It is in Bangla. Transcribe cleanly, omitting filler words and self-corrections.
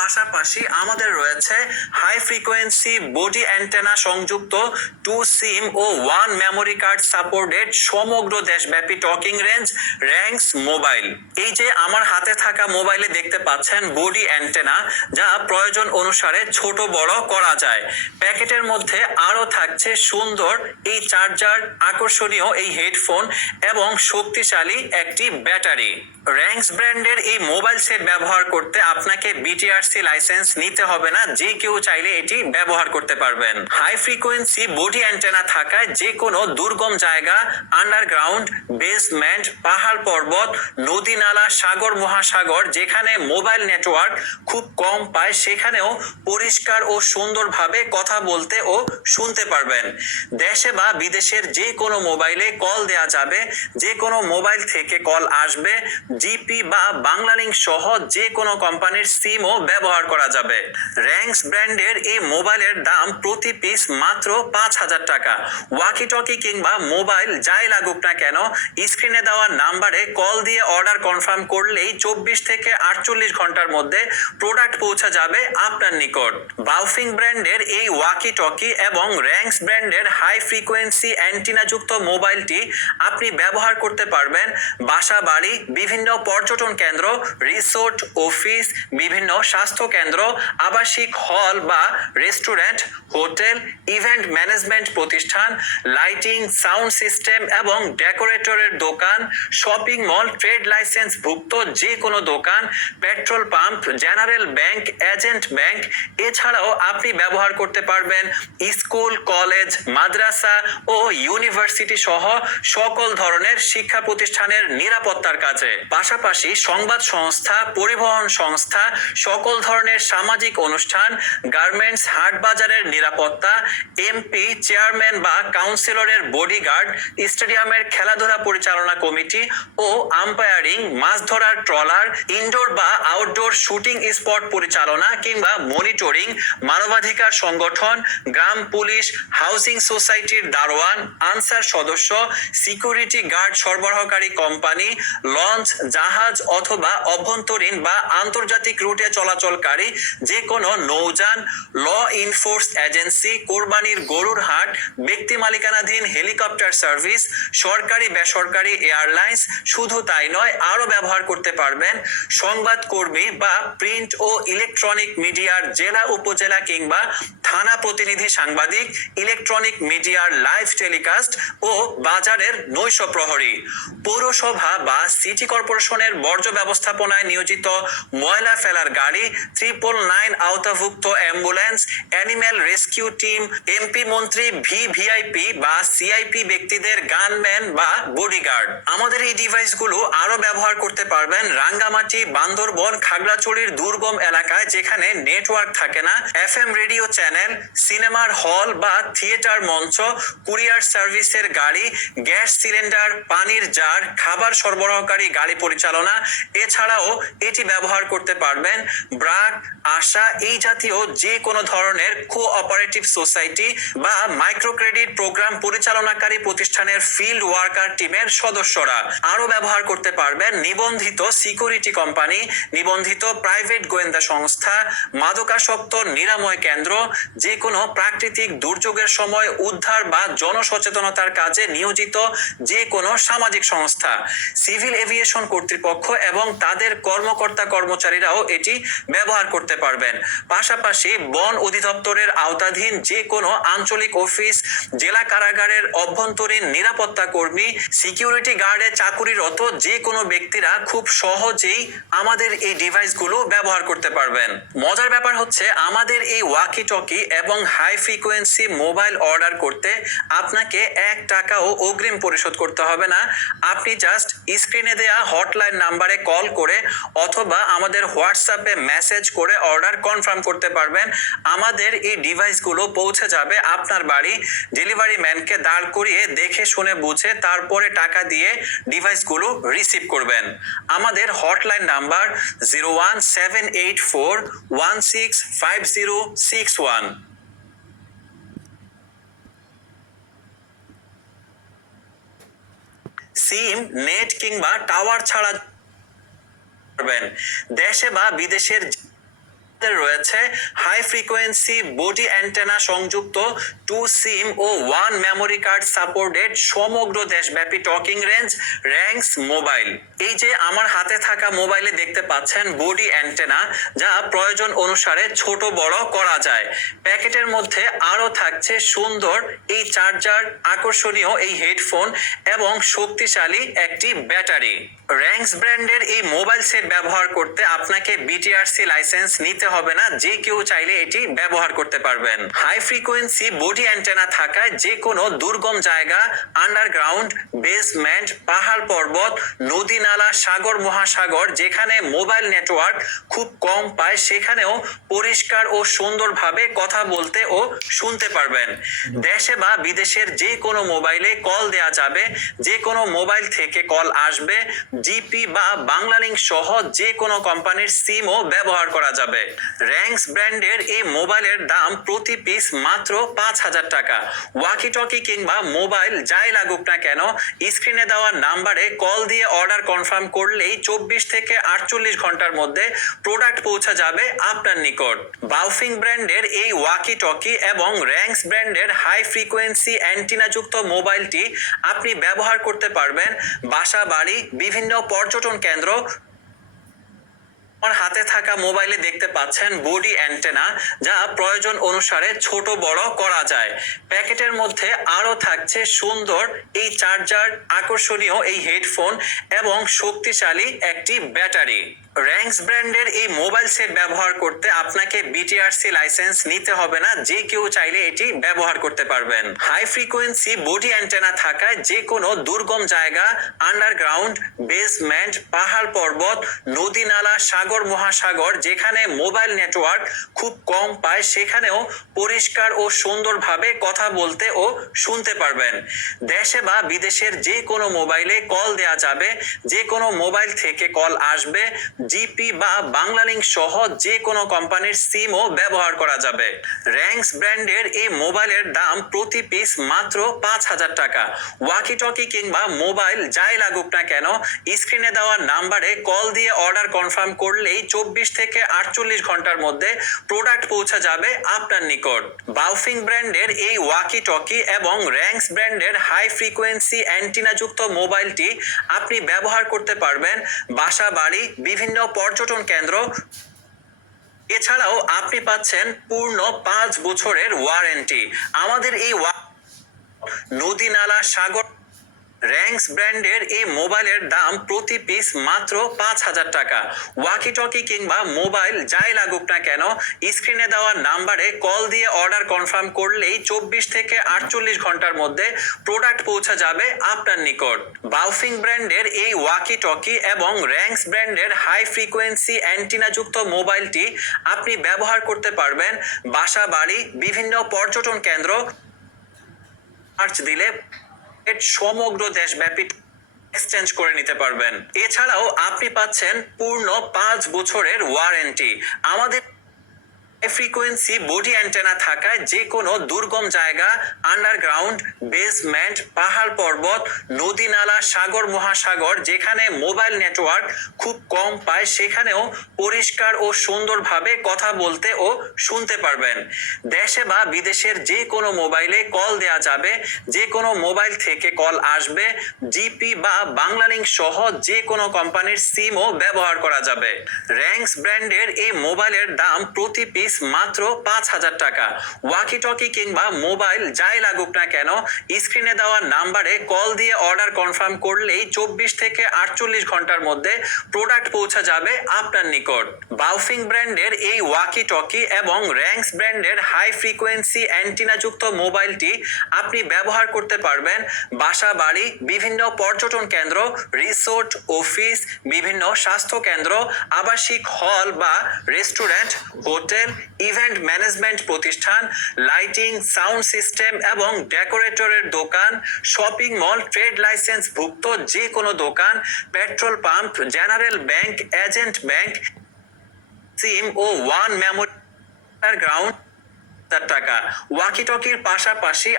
পাশাপাশি আমাদের রয়েছে হাই ফ্রিকোয়েন্সি বডি অ্যান্টেনা সংযুক্ত 2 সিম ও 1 মেমোরি কার্ড সাপোর্টেড সমগ্র দেশব্যাপী টকিং রেঞ্জ র্যাংস মোবাইল। এই যে আমার হাতে থাকা মোবাইলে দেখতে পাচ্ছেন বডি অ্যান্টেনা, যা প্রয়োজন অনুসারে ছোট বড় করা যায়। প্যাকেটের মধ্যে আরও থাকছে সুন্দর এই চার্জার, আকর্ষণীয় এই হেডফোন এবং শক্তিশালী একটি ব্যাটারি। র্যাংস ব্র্যান্ডের এই মোবাইল সেট ব্যবহার করতে আপনাকে বিটিআরসি লাইসেন্স নিতে হবে না, যে কেউ চাইলে এটি ব্যবহার করতে পারবেন। হাই ফ্রিকোয়েন্সি বডি অ্যান্টেনা থাকায় যে কোনো দুর্গম জায়গা, আন্ডারগ্রাউন্ড, বেসমেন্ট, পাহাড় পর্বত, নদী নালা, সাগর মহাসাগর, যেখানে মোবাইল নেটওয়ার্ক খুব কম পায় সেখানেও পরিষ্কার ও সুন্দরভাবে কথা বলতে ও শুনতে পারবেন। দেশে বা বিদেশের যে কোনো মোবাইলে কল দেয়া যাবে, যে কোনো মোবাইল থেকে কল আসবে। জিপি বা বাংলালিংক সহ যে কোনো কোম্পানির সিমও ব্যবহার করা যাবে। র্যাংস ব্র্যান্ডের এই মোবাইলের দাম প্রতি পিস মাত্র 5,000 টাকা। ওয়াকি টকি কিংবা মোবাইল যাই লাগুক না কেন, স্ক্রিনে দেওয়া নাম্বারে কল দিয়ে অর্ডার কনফার্ম করলেই 24 থেকে 48 ঘন্টার মধ্যে প্রোডাক্ট পৌঁছে যাবে আপনার নিকট। বাউফিং ব্র্যান্ডের এই ওয়াকি টকি এবং র্যাংস ব্র্যান্ডের হাই ফ্রিকোয়েন্সি অ্যান্টিনাযুক্ত মোবাইলটি আপনি ব্যবহার করতে পারবেন বাসা বাড়ি, বিভিন্ন পর্যটন কেন্দ্র, রিসোর্ট, অফিস, বিভিন্ন স্বাস্থ্য কেন্দ্র, আবাসিক হল বা রেস্টুরেন্ট, হোটেল, ইভেন্ট ম্যানেজমেন্ট প্রতিষ্ঠান, লাইটিং, সাউন্ড সিস্টেম এবং ডেকোরেটরের দোকান, শপিং মল, ট্রেড লাইসেন্স ভুক্ত যে কোনো দোকান, petrol pump, general bank, agent bank. এছাড়াও আপনি ব্যবহার করতে পারবেন স্কুল, কলেজ, মাদ্রাসা ও ইউনিভার্সিটি সহ সকল ধরনের শিক্ষা প্রতিষ্ঠানের নিরাপত্তার কাজে। পাশাপাশি সংবাদ সংস্থা, পরিবহন সংস্থা, সকল ধরনের সামাজিক অনুষ্ঠান, গার্মেন্টস, হাট বাজারের নিরাপত্তা, এমপি, চেয়ারম্যান বা কাউন্সিলরের বডিগার্ড, স্টেডিয়ামের খেলাধুলা পরিচালনা কমিটি ও আম্পায়ারিং, মাছ ধরার ট্রলার, ইনডোর বা আউটডোর শুটিং স্পট পরিচালনা কিংবা মনিটরিং, মানবাধিকার সংগঠন, গ্রাম পুলিশ, হাউজিং সোসাইটির দারোয়ান, আনসার সদস্য, সিকিউরিটি গার্ড সরবরাহকারী কোম্পানি, লঞ্চ, জাহাজ অথবা অভ্যন্তরীণ বা আন্তর্জাতিক রুটে চলাচলকারী যে কোনো নৌযান, ল ইনফোর্স এজেন্সি, কোরবানির গরুর হাট, ব্যক্তি মালিকানাধীন হেলিকপ্টার সার্ভিস, সরকারি বেসরকারি এয়ারলাইন্স। শুধু তাই নয়, আরও ব্যবহার করতে পারবেন সংবাদকর্মী বা প্রিন্ট ও ইলেকট্রনিক মিডিয়ার জেলা, উপজেলা কিংবা থানা প্রতিনিধি সাংবাদিক, ইলেকট্রনিক মিডিয়ার লাইভ টেলিকাস্ট ও বাজারের নৈশ প্রহরী। পৌরসভা বা সিটি কর্পোরেশনের বর্জ্য ব্যবস্থাপনায় নিয়োজিত ময়লা ফেলার গাড়ি, 999 আওতাভুক্ত ambulance, animal rescue team, MP মন্ত্রী, ভিভিআইপি বা সিআইপি ব্যক্তিদের গানম্যান বা বডিগার্ড। আমাদের এই ডিভাইসগুলো আরও ব্যবহার করতে পারবেন রাঙ্গামাটি, বান্দরবন, খাগড়াছড়ির দুর্গম এলাকায় যেখানে নেটওয়ার্ক থাকে না। এফএম রেডিও চ্যানেল, সিনেমার হল বা থিয়েটার মঞ্চ, কুরিয়ার সার্ভিসের গাড়ি, গ্যাস সিলিন্ডার, পানির জার, খাবার সরবরাহকারী গাড়ি পরিচালনা। এছাড়াও এটি ব্যবহার করতে পারবেন ব্রাক, আশা এই জাতীয় যে কোনো ধরনের কোঅপারেটিভ সোসাইটি বা মাইক্রো ক্রেডিট প্রোগ্রাম পরিচালনাকারী প্রতিষ্ঠানের ফিল্ড ওয়ার্কার টিমের সদস্যরা। আরও ব্যবহার করতে পারবেন নিবন্ধিত সিকিউরিটি কোম্পানি, নিবন্ধিত প্রাইভেট গোয়েন্দা সংস্থা, মাদকাসক্ত নিরাময় কেন্দ্র, যে কোনো প্রাকৃতিক দুর্যোগের সময় উদ্ধার বা জনসচেতনতার কাজে নিয়োজিত যে কোনো সামাজিক সংস্থা, সিভিল এভিয়েশন কর্তৃপক্ষ এবং তাদের কর্মকর্তা কর্মচারীরাও এটি ব্যবহার করতে পারবেন। পাশাপাশি বন অধিদপ্তরের আওতাধীন যে কোনো আঞ্চলিক অফিস, জেলা কারাগারের অভ্যন্তরীণ নিরাপত্তা কর্মী, সিকিউরিটি গার্ডে চাকুরিরত যে কোনো ব্যক্তিরা খুব সহজেই আমাদের এই ডিভাইসগুলো ব্যবহার করতে পারবেন। মজার ব্যাপার হচ্ছে, আমাদের এই ওয়াকি টকি এবং হাই ফ্রিকোয়েন্সি মোবাইল অর্ডার করতে আপনাকে 1 টাকাও অগ্রিম পরিশোধ করতে হবে না। আপনি জাস্ট স্ক্রিনে দেয়া হটলাইন নাম্বারে কল করে অথবা আমাদের হোয়াটসঅ্যাপে মেসেজ করে অর্ডার কনফার্ম করতে পারবেন। আমাদের এই ডিভাইসগুলো পৌঁছে যাবে আপনার বাড়ি। ডেলিভারি ম্যানকে দাঁড় করিয়ে দেখে শুনে বুঝে তারপরে টাকা দিয়ে ডিভাইসগুলো রিসিভ করবেন। আমাদের হটলাইন নাম্বার 01784165061। সিম, নেট কিংবা টাওয়ার ছাড়া দেশে বা বিদেশের রয়েছে হাই ফ্রিকোয়েন্সি বডি অ্যান্টেনা সংযুক্ত 2 সিম ও 1 মেমোরি কার্ড সাপোর্টেড সমগ্র দেশব্যাপী টকিং রেঞ্জ র্যাংস মোবাইল। এই যে আমার হাতে থাকা মোবাইলে দেখতে পাচ্ছেন বডি অ্যান্টেনা, যা প্রয়োজন অনুসারে ছোট বড় করা যায়। প্যাকেটের মধ্যে আরও থাকছে সুন্দর এই চার্জার, আকর্ষণীয় এই হেডফোন এবং শক্তিশালী একটি ব্যাটারি। র্যাংস ব্র্যান্ডের এই মোবাইল সেট ব্যবহার করতে আপনাকে বিটিআরসি লাইসেন্স নিতে হবে না, যে কেউ চাইলে এটি ব্যবহার করতে পারবেন। হাই ফ্রিকোয়েন্সি বডি অ্যান্টেনা থাকায় যে কোনো দুর্গম জায়গা, আন্ডারগ্রাউন্ড, বেসমেন্ট, পাহাড় পর্বত, নদী নালা, সাগর মহাসাগর যেখানে মোবাইল নেটওয়ার্ক খুব কম পায় সেখানেও পরিষ্কার ও সুন্দরভাবে কথা বলতে ও শুনতে পারবেন। দেশে বা বিদেশের যে কোনো মোবাইলে কল দেয়া যাবে, যে কোনো মোবাইল থেকে কল আসবে, জিপি বা বাংলালিংক সহ যে কোনো কোম্পানির সিমও ব্যবহার করা যাবে। র্যাংস ব্র্যান্ডের এই মোবাইলের দাম প্রতি পিস মাত্র 5,000 টাকা। ওয়াকি টকি কিংবা মোবাইল যাই লাগুক না কেন, স্ক্রিনে দেওয়া নাম্বারে কল দিয়ে অর্ডার কনফার্ম করলেই 24 থেকে 48 ঘন্টার মধ্যে প্রোডাক্ট পৌঁছে যাবে আপনার নিকট। বাউফিং ব্র্যান্ডের এই ওয়াকি টকি এবং র্যাংস ব্র্যান্ডের হাই ফ্রিকোয়েন্সি অ্যান্টিনাযুক্ত মোবাইলটি আপনি ব্যবহার করতে পারবেন বাসা বাড়ি, বিভিন্ন পর্যটন কেন্দ্র। আমার হাতে থাকা মোবাইলে দেখতে পাচ্ছেন বডি অ্যান্টেনা, যা প্রয়োজন অনুসারে ছোট বড় করা যায়। প্যাকেটের মধ্যে আরও থাকছে সুন্দর এই চার্জার, আকর্ষণীয় এই হেডফোন এবং শক্তিশালী একটি ব্যাটারি। র্যাংস ব্র্যান্ডের এই মোবাইল সেট ব্যবহার করতে আপনাকে বিটিআরসি লাইসেন্স নিতে হবে না, যে কেউ চাইলে এটি ব্যবহার করতে পারবেন। হাই ফ্রিকোয়েন্সি বডি অ্যান্টেনা থাকায় যে কোনো দুর্গম জায়গা, আন্ডারগ্রাউন্ড, বেসমেন্ট, পাহাড় পর্বত, নদী নালা, সাগর মহাসাগর যেখানে মোবাইল নেটওয়ার্ক খুব কম পায় সেখানেও পরিষ্কার ও সুন্দরভাবে কথা বলতে ও শুনতে পারবেন। দেশে বা বিদেশের যে কোনো মোবাইলে কল দেয়া যাবে, যে কোনো মোবাইল থেকে কল আসবে, জিপি বা বাংলালিংক সহ যে কোনো কোম্পানির সিমও ব্যবহার করা যাবে। র্যাংস ব্র্যান্ডের এই মোবাইলের দাম প্রতি পিস মাত্র 5,000 টাকা। ওয়াকি টকি কিংবা মোবাইল যাই লাগুক না কেন, স্ক্রিনে দেওয়া নাম্বারে কল দিয়ে অর্ডার কনফার্ম করলেই 24 থেকে 48 ঘন্টার মধ্যে প্রোডাক্ট পৌঁছে যাবে আপনার নিকট। বাউফিং ব্র্যান্ডের এই ওয়াকি টকি এবং র্যাংস ব্র্যান্ডের হাই ফ্রিকোয়েন্সি অ্যান্টিনাযুক্ত মোবাইলটি আপনি ব্যবহার করতে পারবেন বাসা বাড়ি, বিভিন্ন পর্যটন কেন্দ্র। এছাড়াও আপনি পাচ্ছেন পূর্ণ 5 বছরের ওয়ারেন্টি। আমাদের এই নদী নালা, সাগর। র্যাংস ব্র্যান্ডের এই মোবাইলের দাম প্রতি পিস মাত্র 5,000 টাকা। ওয়াকি টকি কিংবা মোবাইল যাই লাগুক না কেন, স্ক্রিনে দেওয়া নাম্বারে কল দিয়ে অর্ডার কনফার্ম করলেই 24 থেকে 48 ঘন্টার মধ্যে প্রোডাক্ট পৌঁছে যাবে আপনার নিকট। বাউফিং ব্র্যান্ডের এই ওয়াকি টকি এবং র্যাংস ব্র্যান্ডের হাই ফ্রিকোয়েন্সি অ্যান্টিনাযুক্ত মোবাইলটি আপনি ব্যবহার করতে পারবেন বাসা বাড়ি, বিভিন্ন পর্যটন কেন্দ্র। চার্জ দিলে সমগ্র দেশব্যাপী এক্সচেঞ্জ করে নিতে পারবেন। এছাড়াও আপনি পাচ্ছেন পূর্ণ 5 বছরের ওয়ারেন্টি। আমাদের ফ্রিকোয়েন্সি বডি অ্যান্টেনা থাকায় যে কোনো দুর্গম জায়গা, আন্ডারগ্রাউন্ড, বেসমেন্ট, পাহাড় পর্বত, নদী নালা, সাগর মহাসাগর যেখানে মোবাইল নেটওয়ার্ক খুব কম পায় সেখানেও পরিষ্কার ও সুন্দরভাবে কথা বলতে ও শুনতে পারবেন। দেশে বা বিদেশের যে কোনো মোবাইলে কল দেয়া যাবে, যে কোনো মোবাইল থেকে কল আসবে, জিপি বা বাংলালিংক সহ যে কোনো কোম্পানির সিমও ব্যবহার করা যাবে। র্যাংস ব্র্যান্ডের এই মোবাইলের দাম প্রতি পিস মাত্র 5,000 টাকা। ওয়াকি টকি কিংবা মোবাইল যাই লাগুক না কেন, স্ক্রিনে দেওয়া নাম্বারে কল দিয়ে অর্ডার কনফার্ম করলেই 24 থেকে 48 ঘন্টার মধ্যে প্রোডাক্ট পৌঁছে যাবে আপনার নিকট। বাউফিং ব্র্যান্ডের এই ওয়াকি টকি এবং র্যাংস ব্র্যান্ডের হাই ফ্রিকোয়েন্সি অ্যান্টিনাযুক্ত মোবাইলটি আপনি ব্যবহার করতে পারবেন বাসা বাড়ি, বিভিন্ন পর্যটন কেন্দ্র, রিসোর্ট, অফিস, বিভিন্ন স্বাস্থ্য কেন্দ্র, আবাসিক হল বা রেস্টুরেন্ট, হোটেল, ইভেন্ট ম্যানেজমেন্ট প্রতিষ্ঠান, লাইটিং, সাউন্ড সিস্টেম এবং ডেকোরেটরের দোকান, শপিং মল, ট্রেড লাইসেন্স ভুক্ত যে কোনো দোকান, petrol pump, general bank, agent bank, SIM ও 1 মেমোরি গ্রাউন্ড টাকা। ওয়াকি টকির পাশাপাশি